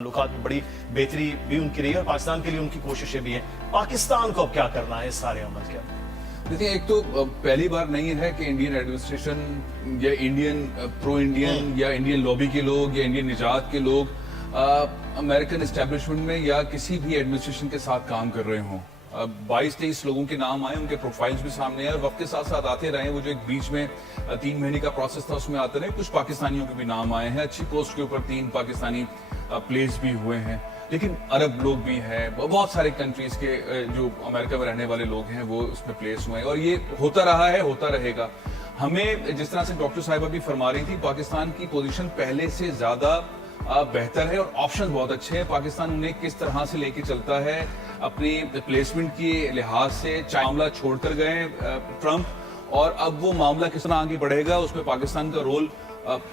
ताल्लुकात में बड़ी बेहतरी भी उनकी रही है और पाकिस्तान के लिए उनकी कोशिशें भी हैं। पाकिस्तान को अब क्या करना है इस सारे अमल के अंदर? देखिए, एक तो पहली बार नहीं है कि इंडियन एडमिनिस्ट्रेशन या इंडियन प्रो इंडियन या इंडियन लॉबी के लोग या इंडियन निजात के लोग अमेरिकन एस्टेब्लिशमेंट में या किसी भी एडमिनिस्ट्रेशन के साथ काम कर रहे हों। 22-23 लोगों के नाम आए, उनके प्रोफाइल्स भी सामने आए और वक्त के साथ साथ आते रहे। वो जो एक बीच में 3 महीने का प्रोसेस था उसमें आते रहे। कुछ पाकिस्तानियों के भी नाम आए हैं, अच्छी पोस्ट के ऊपर 3 पाकिस्तानी प्लेस भी हुए हैं, लेकिन अरब लोग भी हैं, बहुत सारे कंट्रीज के जो अमेरिका में रहने वाले लोग हैं वो उसमें प्लेस हुए हैं और ये होता रहा है, होता रहेगा। हमें जिस तरह से डॉक्टर साहिबा भी फरमा रही थी, पाकिस्तान की पोजीशन पहले से ज्यादा बेहतर है और ऑप्शन बहुत अच्छे हैं। पाकिस्तान उन्हें किस तरह से लेके चलता है अपनी प्लेसमेंट के लिहाज से, मामला छोड़कर गए ट्रंप, और अब वो मामला किस तरह आगे बढ़ेगा उसमें पाकिस्तान का रोल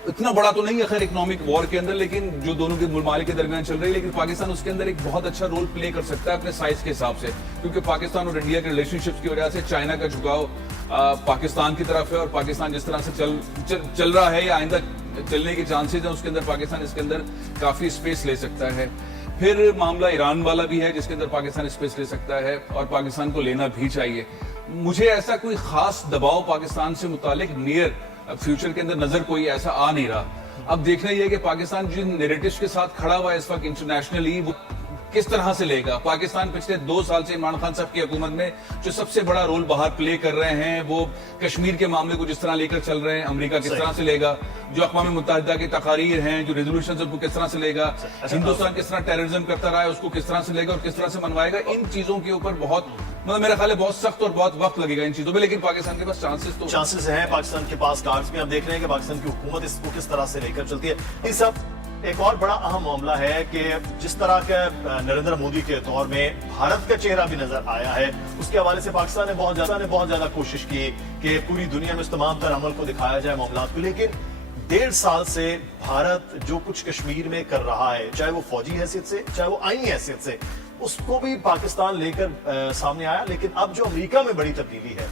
इतना बड़ा तो नहीं है खैर इकोनॉमिक वॉर के अंदर, लेकिन जो दोनों के मुमालिक के दरमियान चल रही है, लेकिन पाकिस्तान उसके अंदर एक बहुत अच्छा रोल प्ले कर सकता है अपने साइज के हिसाब से, क्योंकि पाकिस्तान और इंडिया के रिलेशनशिप्स की वजह से चाइना का झुकाव पाकिस्तान की तरफ है और पाकिस्तान जिस तरह से चल रहा है या आइंदा चलने के चांसेस हैं उसके अंदर पाकिस्तान इसके अंदर काफी स्पेस ले सकता है। फिर मामला ईरान वाला भी है जिसके अंदर पाकिस्तान स्पेस ले सकता है और पाकिस्तान को लेना भी चाहिए। मुझे ऐसा कोई खास दबाव पाकिस्तान से मुतालिक नियर फ्यूचर के अंदर नजर कोई ऐसा आ नहीं रहा। अब देखना यह है कि पाकिस्तान जिन नैरेटिव्स के साथ खड़ा हुआ है इस वक्त इंटरनेशनली, वो किस तरह से लेगा। पाकिस्तान पिछले 2 साल से इमरान खान साहब की हुकूमत में जो सबसे बड़ा रोल बाहर प्ले कर रहे हैं, वो कश्मीर के मामले को जिस तरह लेकर चल रहे हैं, अमेरिका किस तरह से लेगा, जो अक़वाम मुत्तहिदा की तकारीर हैं, जो रेजोल्यूशन उनको किस तरह से लेगा, हिंदुस्तान किस तरह टेररिज्म करता रहा है उसको किस तरह से लेगा और किस तरह से मनवाएगा, इन चीजों के ऊपर बहुत मेरा ख्याल है बहुत सख्त और बहुत वक्त लगेगा इन चीजों में। लेकिन पाकिस्तान के पास चांसेस हैं, पाकिस्तान के पास कार्ड्स में। आप देख रहे हैं कि पाकिस्तान की हुकूमत इसको किस तरह से लेकर चलती है। ये सब एक और बड़ा अहम मामला है कि जिस तरह का नरेंद्र मोदी के दौर में भारत का चेहरा भी नजर आया है, उसके हवाले से पाकिस्तान ने बहुत ज्यादा कोशिश की कि पूरी दुनिया में इस तमाम तर अमल को दिखाया जाए मामला को। लेकिन 1.5 साल से भारत जो कुछ कश्मीर में कर रहा है, चाहे वो फौजी हैसियत से चाहे वो आईनी हैसियत से, उसको भी पाकिस्तान लेकर सामने आया। लेकिन अब जो अमेरिका में बड़ी तब्दीली है,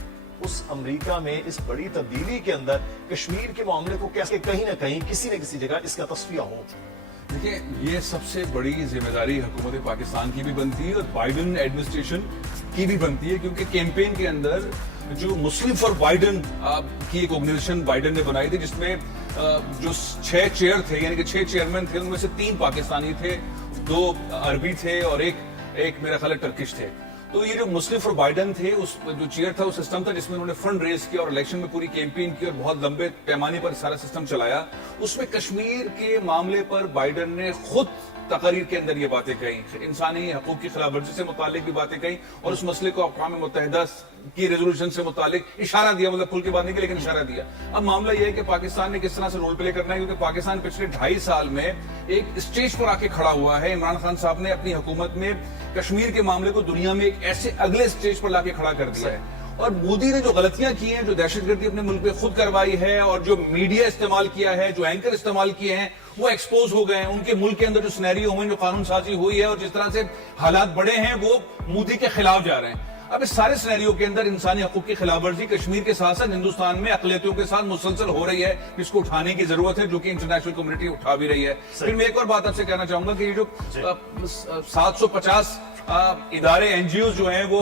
उस अमेरिका में इस बड़ी तब्दीली के अंदर कश्मीर के मामले को कैसे कहीं ना कहीं किसी न किसी जगह इसका तस्वीर हो। देखिए, ये सबसे बड़ी जिम्मेदारी हुकूमत पाकिस्तान की भी बनती है और बाइडन एडमिनिस्ट्रेशन की भी बनती है, क्योंकि कैंपेन के अंदर जो मुस्लिम फॉर बाइडन की एक ऑर्गेनाइजेशन बाइडन ने बनाई थी, जिसमें जो 6 चेयर थे, यानी कि 6 चेयरमैन थे, उनमें से 3 पाकिस्तानी थे, 2 अरबी थे और एक मेरा ख्याल है टर्किश थे। तो ये जो मुस्लिम फॉर बाइडन थे, उस जो चेयर था, वो सिस्टम था जिसमें उन्होंने फंड रेज किया और इलेक्शन में पूरी कैंपेन की और बहुत लंबे पैमाने पर सारा सिस्टम चलाया। उसमें कश्मीर के मामले पर बाइडन ने खुद तकरीर के अंदर ये बातें कही, इंसानी हकूक की खिलाफवर्जी से मुतालिक भी बातें कही और उस मसले को अक़वाम मुत्तहिदा की रेजोल्यूशन से मुतालिक इशारा दिया, मतलब फुल के बाद नहीं, लेकिन इशारा दिया। अब मामला यह है कि पाकिस्तान ने किस तरह से रोल प्ले करना है, क्योंकि पाकिस्तान पिछले 2.5 साल में एक स्टेज पर आके खड़ा हुआ है। इमरान खान साहब ने अपनी हुकूमत में कश्मीर के मामले को दुनिया में एक ऐसे अगले स्टेज पर लाके खड़ा कर दिया है। और मोदी ने जो गलतियां की हैं, जो दहशतगर्दी अपने मुल्क में खुद करवाई है और जो मीडिया इस्तेमाल किया है, जो एंकर इस्तेमाल किए हैं, वो एक्सपोज हो गए हैं। उनके मुल्क के अंदर जो सिनेरियो हुए, जो कानून साजी हुई है और जिस तरह से हालात बढ़े हैं, वो मोदी के खिलाफ जा रहे हैं। अब इस सारे सिनेरियो के अंदर इंसानी हकूक की खिलाफवर्जी कश्मीर के साथ साथ हिंदुस्तान में अक़लियतों के साथ मुसलसल हो रही है, जिसको उठाने की जरूरत है, जो कि इंटरनेशनल कम्युनिटी उठा भी रही है। फिर मैं एक और बात आपसे कहना चाहूंगा कि ये जो 750 इदारे एनजीओ जो हैं वो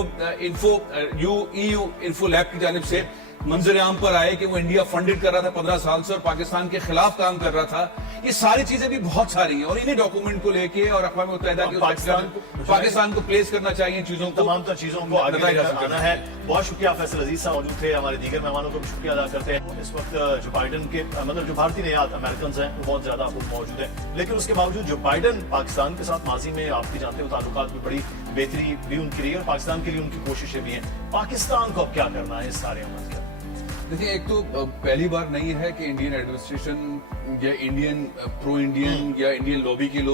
EU इन्फो लैब की जानिब से मंजर आम पर आए कि वो इंडिया फंडेड कर रहा था 15 साल से और पाकिस्तान के खिलाफ काम कर रहा था। ये सारी चीजें भी बहुत सारी हैं और इन्हीं डॉक्यूमेंट को लेके और अक़वाम मुत्तहिदा के पाकिस्तान को प्लेस करना चाहिए, चीजों को, तमाम चीजों को आगे आना है। बहुत शुक्रिया फैसल अजीज साहब मौजूद थे। हमारे दीगर मेहमानों को भी शुक्रिया अदा करते हैं। इस वक्त जो बाइडन के मतलब जो भारतीय नियात अमेरिकन हैं वो बहुत ज्यादा मौजूद है, लेकिन उसके बावजूद जो बाइडन पाकिस्तान के साथ माजी में आप भी जानते हो ताल्लुकात में बड़ी बेहतरी भी उनकी रही है और पाकिस्तान के लिए उनकी कोशिशें भी हैं। पाकिस्तान को अब क्या करना है इस सारे अमल के? देखिए, एक तो पहली बार नहीं है कि इंडियन एडमिनिस्ट्रेशन या इंडियन प्रो इंडियन या इंडियन लॉबी के लोग